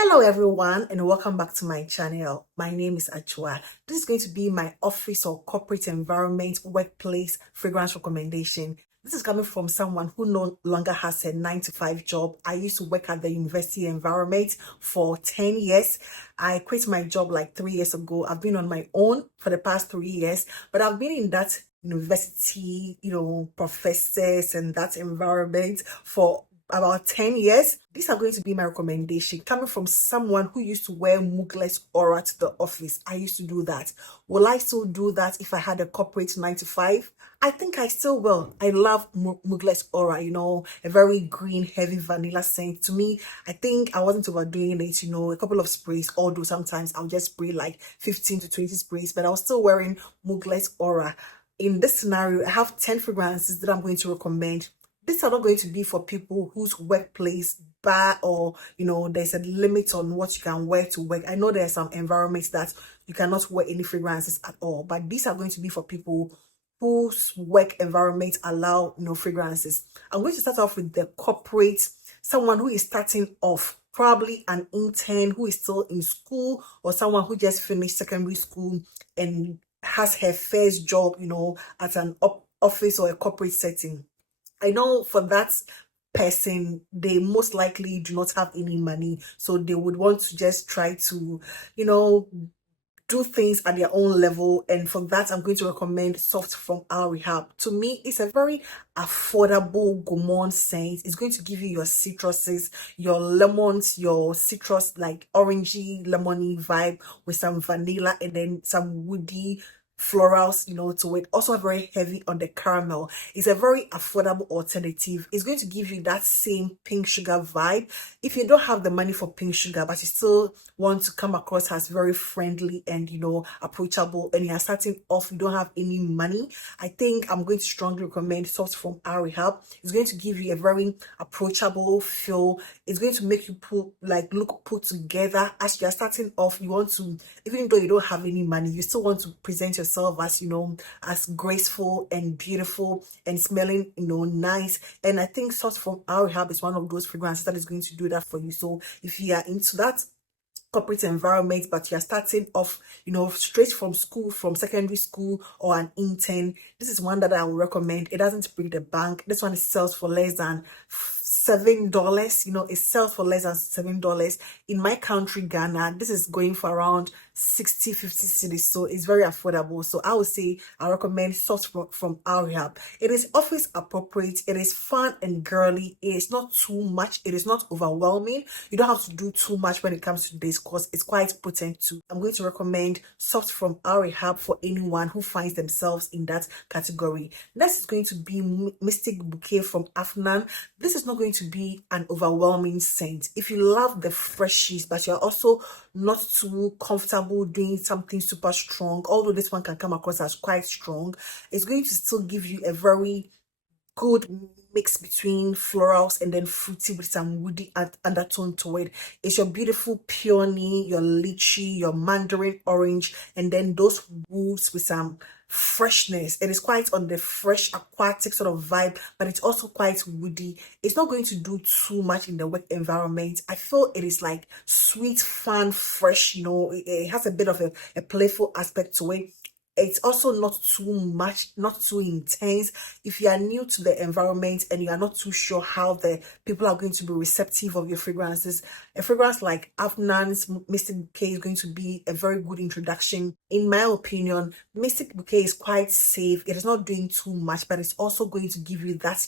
Hello everyone and welcome back to my channel. My name is Achua. This is going to be my office or corporate environment workplace fragrance recommendation. This is coming from someone who no longer has a 9-to-5 job. I used to work at the university environment for 10 years. I quit my job like 3 years ago. I've been on my own for the past 3 years, but I've been in that university, professors and that environment for about 10 years. These are going to be my recommendation coming from someone who used to wear Mughle's aura to the office. I used to do that. Will I still do that if I had a corporate 9-to-5? I think I still will. I love Mughle's aura, a very green, heavy vanilla scent. To me, I think I wasn't overdoing it, a couple of sprays, although sometimes I'll just spray like 15 to 20 sprays, but I was still wearing Mughle's aura. In this scenario, I have 10 fragrances that I'm going to recommend. These are not going to be for people whose workplace bar or there's a limit on what you can wear to work. I know there are some environments that you cannot wear any fragrances at all, but these are going to be for people whose work environment allow fragrances. I'm going to start off with the corporate, someone who is starting off, probably an intern who is still in school, or someone who just finished secondary school and has her first job at an office or a corporate setting. I know for that person, they most likely do not have any money, so they would want to just try to, do things at their own level. And for that, I'm going to recommend Soft from Rehab. To me, it's a very affordable gourmand scent. It's going to give you your citruses, your lemons, your citrus, like orangey, lemony vibe with some vanilla and then some woody florals, to it. Also very heavy on the caramel. It's a very affordable alternative. It's going to give you that same pink sugar vibe. If you don't have the money for pink sugar, but you still want to come across as very friendly and approachable, and you're starting off, you don't have any money, I think I'm going to strongly recommend Soft from Rehab. It's going to give you a very approachable feel. It's going to make you look put together. As you're starting off, you want to, even though you don't have any money, you still want to present yourself as as graceful and beautiful and smelling nice. And I think Soft from Rehab is one of those fragrances that is going to do that for you. So if you are into that corporate environment, but you're starting off straight from school, from secondary school, or an intern, this is one that I would recommend. It doesn't break the bank. This one sells for less than $7. It sells for less than $7. In my country, Ghana, this is going for around 60-50 cedis, so it's very affordable. So I would say I recommend Soft from Rehab. It is office appropriate. It is fun and girly. It is not too much. It is not overwhelming. You don't have to do too much when it comes to this because it's quite potent too. I'm going to recommend Soft from Rehab for anyone who finds themselves in that category. Next is going to be Mystique Bouquet from Adman. This is not going to be an overwhelming scent. If you love the freshies, but you're also not too comfortable doing something super strong, although this one can come across as quite strong, it's going to still give you a very good mix between florals and then fruity with some woody undertone to it. It's your beautiful peony, your lychee, your mandarin orange, and then those woods with some freshness. It is quite on the fresh aquatic sort of vibe, but it's also quite woody. It's not going to do too much in the work environment. I feel it is like sweet, fun, fresh. It has a bit of a playful aspect to it. It's also not too much, not too intense. If you are new to the environment and you are not too sure how the people are going to be receptive of your fragrances, a fragrance like Adman's Mystique Bouquet is going to be a very good introduction. In my opinion, Mystique Bouquet is quite safe. It is not doing too much, but it's also going to give you that,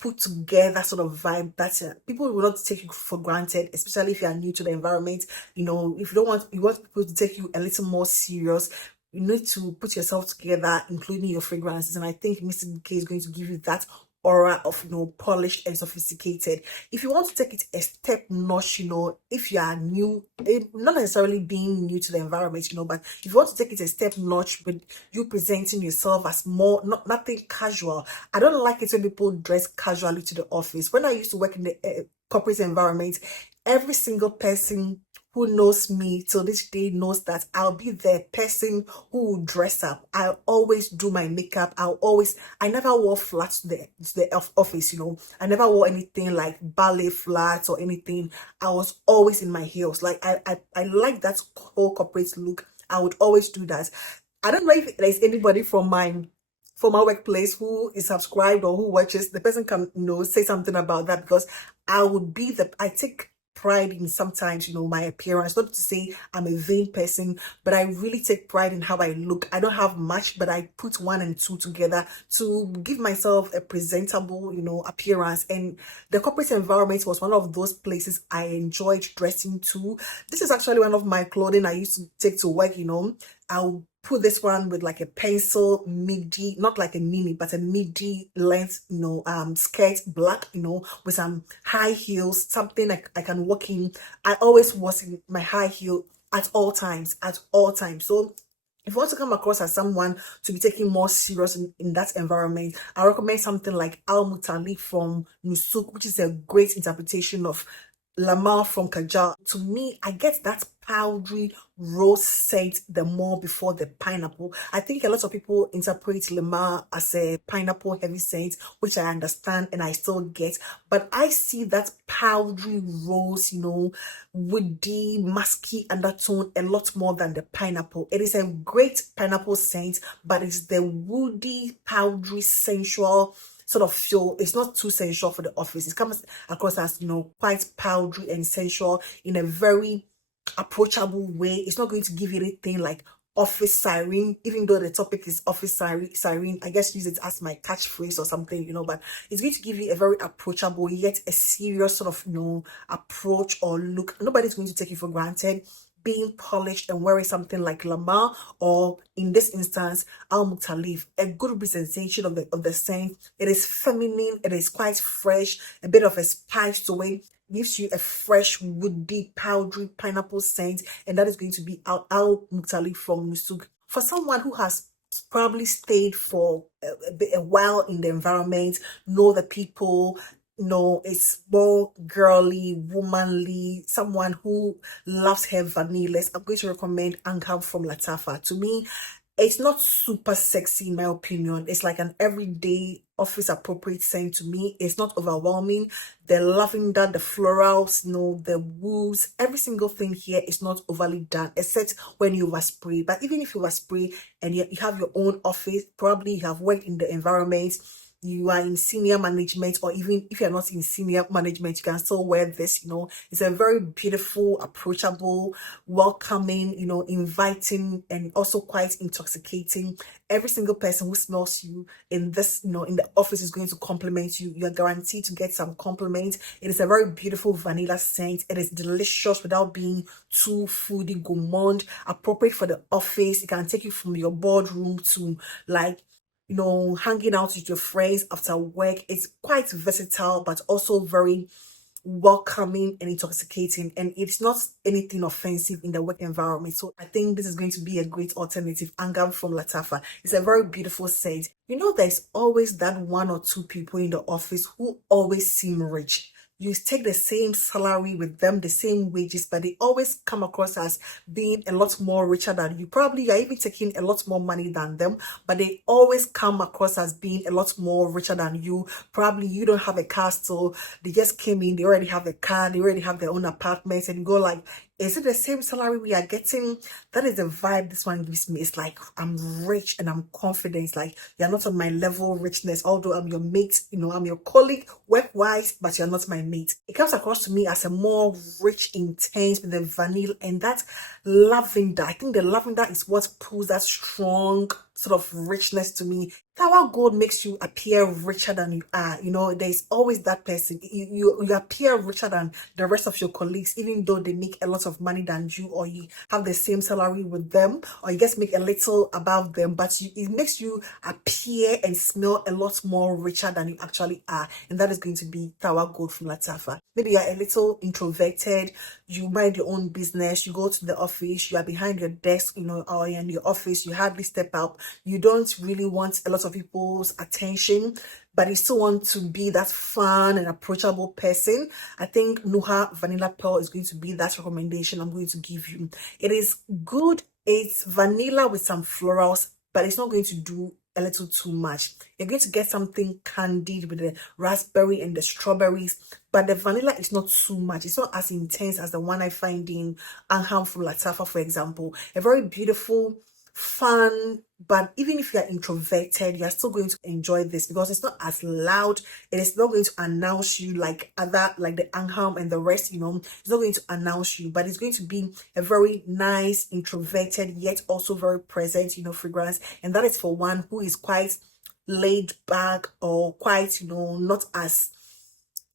put together sort of vibe that people will not take you for granted, especially if you are new to the environment. If you want people to take you a little more serious, you need to put yourself together, including your fragrances. And I think Mystique Bouquet is going to give you that aura of polished and sophisticated. If you want to take it a step notch, if you are new, not necessarily being new to the environment, but if you want to take it a step notch with you presenting yourself as more nothing casual. I don't like it when people dress casually to the office. When I used to work in the corporate environment, every single person who knows me till this day knows that I'll be the person who will dress up. I'll always do my makeup. I never wore flats to the office, I never wore anything like ballet flats or anything. I was always in my heels. Like I like that whole corporate look. I would always do that. I don't know if there's anybody from my workplace who is subscribed or who watches. The person can, say something about that, because I take pride in sometimes, my appearance. Not to say I'm a vain person, but I really take pride in how I look. I don't have much, but I put one and two together to give myself a presentable, appearance. And the corporate environment was one of those places I enjoyed dressing to. This is actually one of my clothing I used to take to work. I'll put this one with like a pencil midi, not like a mini, but a midi length, skirt, black, with some high heels, something I can walk in. I always was in my high heel at all times, So if you want to come across as someone to be taken more serious in that environment, I recommend something like Al Mukhtalif from Nusuk, which is a great interpretation of Lamar from Khadlaj. To me, I get that powdery rose scent the more before the pineapple. I think a lot of people interpret Lamar as a pineapple heavy scent, which I understand and I still get, but I see that powdery rose, woody, musky undertone a lot more than the pineapple. It is a great pineapple scent, but it's the woody, powdery, sensual sort of feel. It's not too sensual for the office. It comes across as, quite powdery and sensual in a very approachable way. It's not going to give you anything like office siren, even though the topic is office siren. I guess use it as my catchphrase or something, but it's going to give you a very approachable yet a serious sort of, approach or look. Nobody's going to take you for granted. Being polished and wearing something like Lamar, or in this instance Al Mukhtalif, a good representation of the scent. It is feminine, it is quite fresh, a bit of a spice to it, gives you a fresh, woody, powdery pineapple scent, and that is going to be Al Mukhtalif from Nusuk. For someone who has probably stayed for a while in the environment, know the people, it's more girly, womanly, someone who loves her vanillas, I'm going to recommend Angham from Lattafa. To me, it's not super sexy in my opinion. It's like an everyday office appropriate scent to me. It's not overwhelming. The lavender, the florals, the woods, every single thing here is not overly done, except when you overspray. But even if you overspray and you have your own office, probably you have worked in the environment, you are in senior management, or even if you're not in senior management, you can still wear this. It's a very beautiful, approachable, welcoming, inviting, and also quite intoxicating. Every single person who smells you in this, in the office is going to compliment you. You're guaranteed to get some compliments. It is a very beautiful vanilla scent. It is delicious without being too foodie gourmand, appropriate for the office. It can take you from your boardroom to like hanging out with your friends after work. It's quite versatile, but also very welcoming and intoxicating, and it's not anything offensive in the work environment. So I think this is going to be a great alternative. Angham from Lattafa. It's a very beautiful scent. There's always that one or two people in the office who always seem rich. You take the same salary with them, the same wages, but they always come across as being a lot more richer than you. Probably you're even taking a lot more money than them, but they always come across as being a lot more richer than you. Probably you don't have a car still. They just came in, they already have a car, they already have their own apartments, and you go like, is it the same salary we are getting? That is the vibe this one gives me. It's like, I'm rich and I'm confident. It's like, you're not on my level of richness, although I'm your mate, I'm your colleague work-wise, but you're not my mate. It comes across to me as a more rich, intense with the vanilla and that lavender. I think the lavender is what pulls that strong sort of richness to me. Tharwah gold makes you appear richer than you are. There's always that person. You appear richer than the rest of your colleagues, even though they make a lot of money than you, or you have the same salary with them, or you just make a little above them, but it makes you appear and smell a lot more richer than you actually are. And that is going to be Tharwah gold from Lattafa. Maybe you're a little introverted, you mind your own business, you go to the office, you are behind your desk, or in your office, you hardly step up. You don't really want a lot of people's attention, but you still want to be that fun and approachable person, I think Nuha Vanilla Pearl is going to be that recommendation I'm going to give you. It is good. It's vanilla with some florals, but it's not going to do a little too much. You're going to get something candied with the raspberry and the strawberries, but the vanilla is not too much. It's not as intense as the one I find in Angham from Lattafa, for example. A very beautiful, fun, but even if you are introverted, you are still going to enjoy this because it's not as loud. It is not going to announce you like the Angham and the rest, you know. It's not going to announce you, but it's going to be a very nice, introverted, yet also very present, you know, fragrance. And that is for one who is quite laid back or quite, you know, not as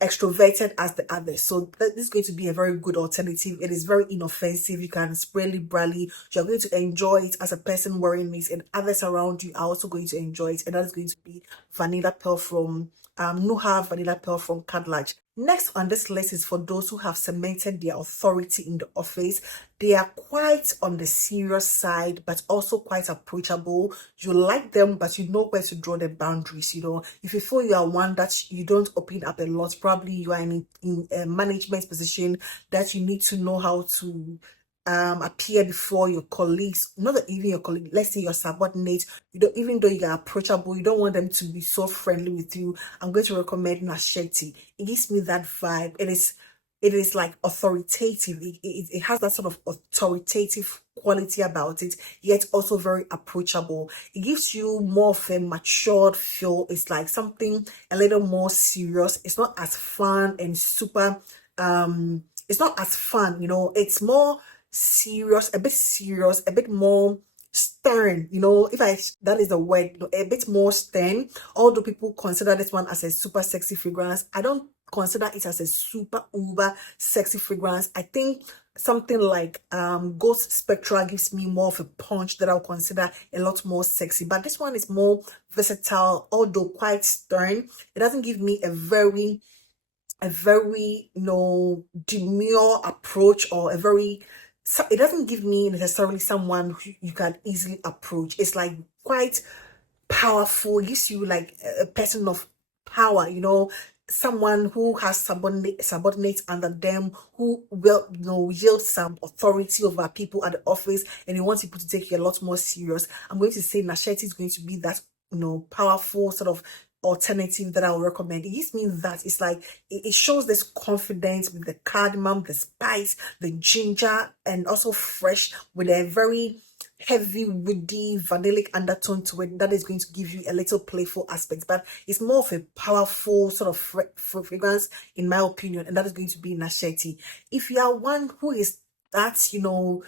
extroverted as the others. So this is going to be a very good alternative. It is very inoffensive. You can spray liberally. You're going to enjoy it as a person wearing this, and others around you are also going to enjoy it. And that is going to be Vanilla Pearl from Nuha Vanilla Pearl from Khadlaj. Next on this list is for those who have cemented their authority in the office. They are quite on the serious side, but also quite approachable. You like them, but you know where to draw the boundaries. You know, if you feel you are one that you don't open up a lot, probably you are in a management position that you need to know how to appear before your colleagues, not even your colleague, let's say your subordinates. You don't, even though you are approachable, you don't want them to be so friendly with you. I'm going to recommend Nasheet. It gives me that vibe. It is like authoritative. It has that sort of authoritative quality about it, yet also very approachable. It gives you more of a matured feel. It's like something a little more serious. It's not as fun and super it's not as fun, you know. It's more serious, a bit more stern, you know, if that is the word, you know, a bit more stern. Although people consider this one as a super sexy fragrance, I don't consider it as a super uber sexy fragrance. I think something like Ghost Spectra gives me more of a punch that I'll consider a lot more sexy, but this one is more versatile, although quite stern. It doesn't give me a very you know, demure approach, or it doesn't give me necessarily someone who you can easily approach. It's like quite powerful. It gives you like a person of power, you know, someone who has subordinates under them, who will, you know, yield some authority over people at the office, and you want people to take you a lot more serious. I'm going to say Nasheet is going to be that, you know, powerful sort of alternative that I will recommend. It gives me that it's like it shows this confidence with the cardamom, the spice, the ginger, and also fresh with a very heavy, woody, vanillic undertone to it that is going to give you a little playful aspect, but it's more of a powerful sort of fragrance in my opinion, and that is going to be Nasheet. If you are one who is that, you know,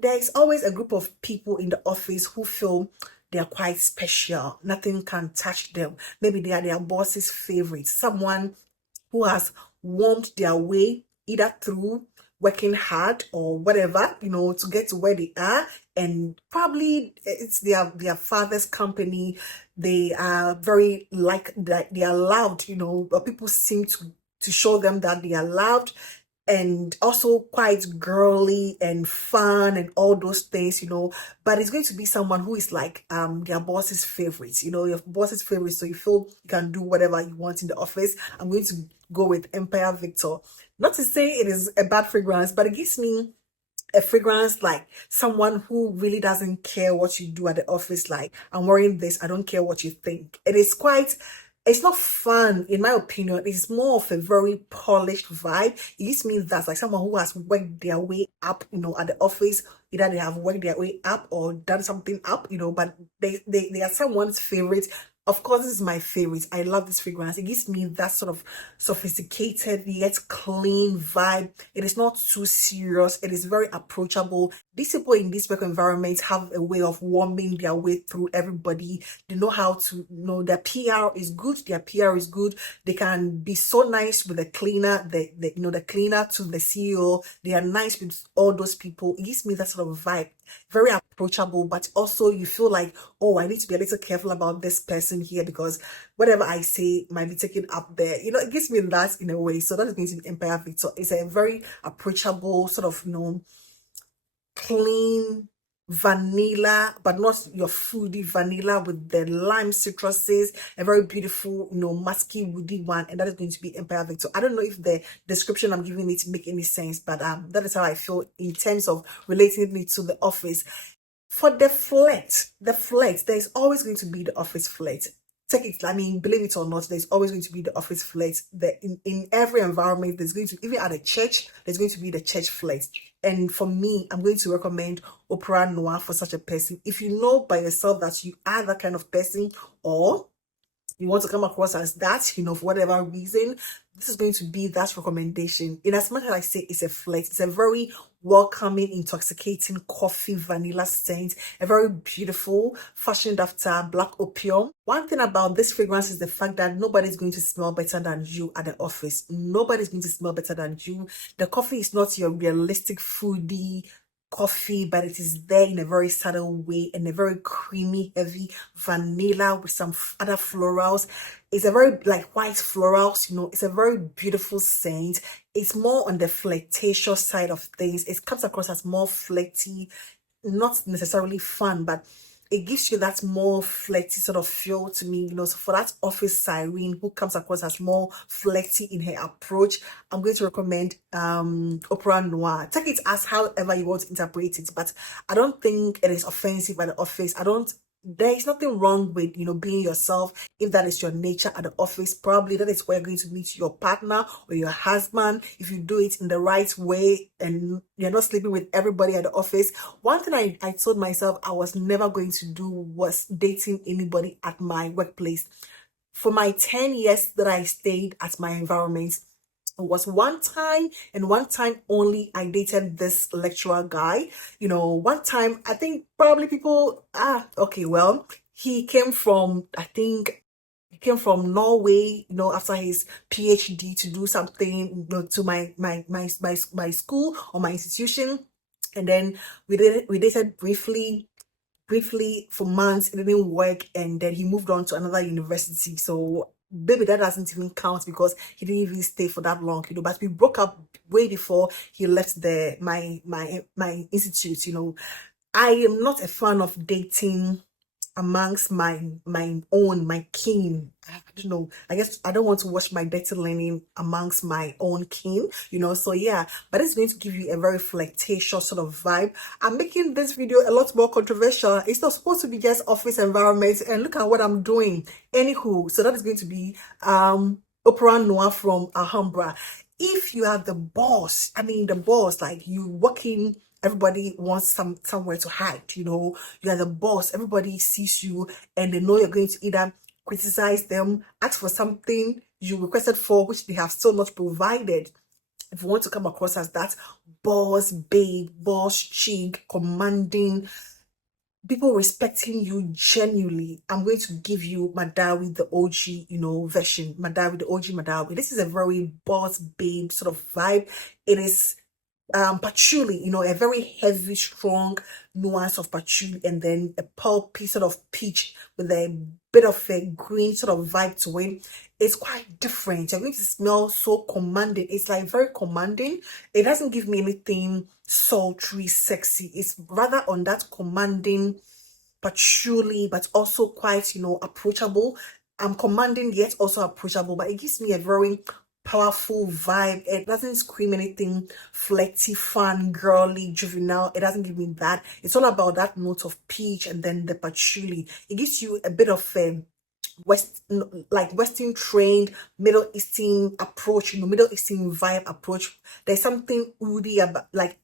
there's always a group of people in the office who feel they are quite special. Nothing can touch them. Maybe they are their boss's favorite. Someone who has warmed their way either through working hard or whatever, you know, to get to where they are. And probably it's their father's company. They are very they are loved, you know, but people seem to show them that they are loved, and also quite girly and fun and all those things, you know. But it's going to be someone who is like their boss's favorites, you know, your boss's favorites, so you feel you can do whatever you want in the office. I'm going to go with Empire Victor. Not to say it is a bad fragrance, but it gives me a fragrance like someone who really doesn't care what you do at the office. Like, I'm wearing this, I don't care what you think. It's not fun, in my opinion. It's more of a very polished vibe. It gives me that, like someone who has worked their way up, you know, at the office. Either they have worked their way up or done something up, you know, but they are someone's favorite. Of course, this is my favorite. I love this fragrance. It gives me that sort of sophisticated yet clean vibe. It is not too serious. It is very approachable. These people in this work environment have a way of warming their way through everybody. They know how to, you know, their PR is good. Their PR is good. They can be so nice with the cleaner, the cleaner to the CEO. They are nice with all those people. It gives me that sort of vibe. Very approachable, but also you feel like, oh, I need to be a little careful about this person here because whatever I say might be taken up there. You know, it gives me that in a way. So that is going to be Empire Victor. It's a very approachable, sort of, you know, clean, vanilla, but not your fruity vanilla with the lime citruses, a very beautiful, musky, woody one, and that is going to be Empire Victor. I don't know if the description I'm giving it make any sense, but that is how I feel in terms of relating it to the office. For the flirt, there's always going to be the office flirt. Take it, I mean, believe it or not, there's always going to be the office flirt. In every environment, there's going to, even at a church, there's going to be the church flirt. And for me, I'm going to recommend Opera Noir for such a person. If you know by yourself that you are that kind of person, or you want to come across as that, for whatever reason, this is going to be that recommendation. In as much as I say it's a flirt, it's a very welcoming, intoxicating coffee vanilla scent, a very beautiful, fashioned after black opium. One thing about this fragrance is the fact that nobody's going to smell better than you at the office. Nobody's going to smell better than you. The coffee is not your realistic foodie coffee, but it is there in a very subtle way, and a very creamy, heavy vanilla with some other florals. It's a very like white florals, it's a very beautiful scent. It's more on the flirtatious side of things. It comes across as more flirty, not necessarily fun, but it gives you that more flirty sort of feel to me, so for that office siren who comes across as more flirty in her approach, I'm going to recommend Opera Noir. Take it as however you want to interpret it, but I don't think it is offensive at the office. There is nothing wrong with, being yourself. If that is your nature at the office, probably that is where you're going to meet your partner or your husband. If you do it in the right way and you're not sleeping with everybody at the office. One thing I told myself I was never going to do was dating anybody at my workplace. For my 10 years that I stayed at my environment, it was one time and one time only I dated this lecturer guy. One time, I think probably people, okay, well, he came from, I think, he came from Norway, after his PhD to do something, to my school or my institution. And then we dated briefly for months. It didn't work, and then he moved on to another university. So baby, that doesn't even count because he didn't even stay for that long, but we broke up way before he left my institute. I am not a fan of dating amongst my kin. I don't know, I guess I don't want to watch my dirty linen amongst my own kin, so yeah, but it's going to give you a very flirtatious sort of vibe. I'm making this video a lot more controversial. It's not supposed to be just office environment, and look at what I'm doing. Anywho, so that is going to be Opera Noir from Alhambra. If you are the boss, like you working, everybody wants somewhere to hide, you are the boss, everybody sees you, and they know you're going to either criticize them, ask for something you requested for, which they have still not provided. If you want to come across as that boss babe, boss chick, commanding, people respecting you genuinely, I'm going to give you Madawi, the OG, version. Madawi, the OG Madawi. This is a very boss babe sort of vibe. It is patchouli, a very heavy, strong nuance of patchouli, and then a pulpy sort of peach with a bit of a green sort of vibe to it. It's quite different. You're going to smell so commanding. It's like very commanding. It doesn't give me anything sultry, sexy. It's rather on that commanding patchouli, but also quite, approachable. I'm commanding yet also approachable, but it gives me a very powerful vibe. It doesn't scream anything flirty, fun, girly, juvenile. It doesn't give me that. It's all about that note of peach and then the patchouli. It gives you a bit of a Western trained Middle Eastern approach, Middle Eastern vibe approach. There's something woody about, like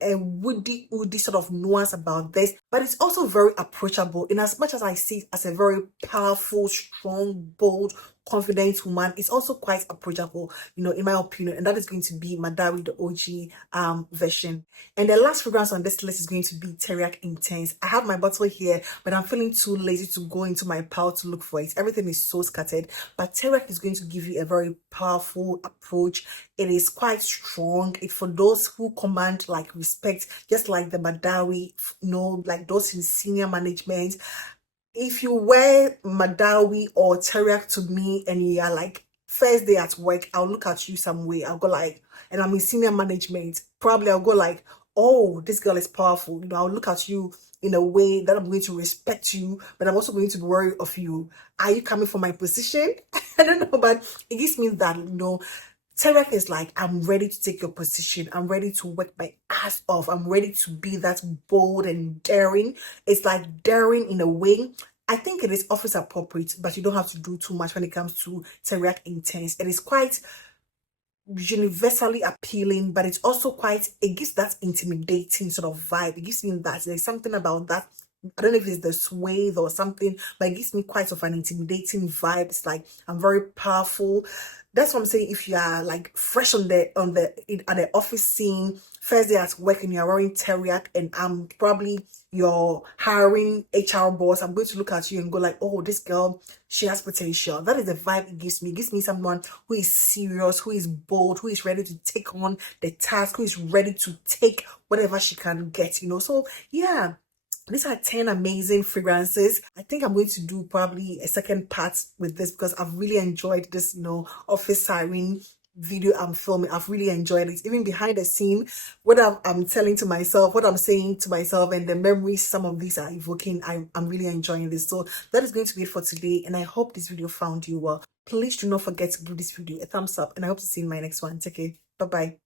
a woody sort of nuance about this, but it's also very approachable. In as much as I see it as a very powerful, strong, bold, confident woman, it's also quite approachable, in my opinion, and that is going to be Madawi, the OG version. And the last fragrance on this list is going to be Teriaq Intense. I have my bottle here, but I'm feeling too lazy to go into my pile to look for it. Everything is so scattered, but Teriaq is going to give you a very powerful approach. It is quite strong. It's for those who command like respect, just like the Madawi, like those in senior management. If you wear Madawi or Teriaq to me and you are like, first day at work, I'll look at you some way. I'll go like, and I'm in senior management, probably I'll go like, oh, this girl is powerful. You know, I'll look at you in a way that I'm going to respect you, but I'm also going to be worried of you. Are you coming for my position? I don't know, but it gives me that, you know, Teriaq is like, I'm ready to take your position. I'm ready to work my ass off. I'm ready to be that bold and daring. It's like daring in a way. I think it is office appropriate, but you don't have to do too much when it comes to Teriaq Intense. It is quite universally appealing, but it's also quite, it gives that intimidating sort of vibe. It gives me that there's something about that. I don't know if it's the swathe or something, but it gives me quite of an intimidating vibe. It's like I'm very powerful. That's what I'm saying. If you are like fresh at the office scene, first day at work, and you're wearing Teriaq, and I'm probably your hiring HR boss, I'm going to look at you and go like, oh, this girl, she has potential. That is the vibe it gives me. It gives me someone who is serious, who is bold, who is ready to take on the task, who is ready to take whatever she can get, you know. So yeah, these are 10 amazing fragrances. I think I'm going to do probably a second part with this because I've really enjoyed this, you know, office siren video I'm filming. I've really enjoyed it. Even behind the scene, what I'm telling to myself, what I'm saying to myself, and the memories some of these are evoking, I'm really enjoying this. So that is going to be it for today, and I hope this video found you well. Please do not forget to give this video a thumbs up, and I hope to see you in my next one. Take care. Bye-bye.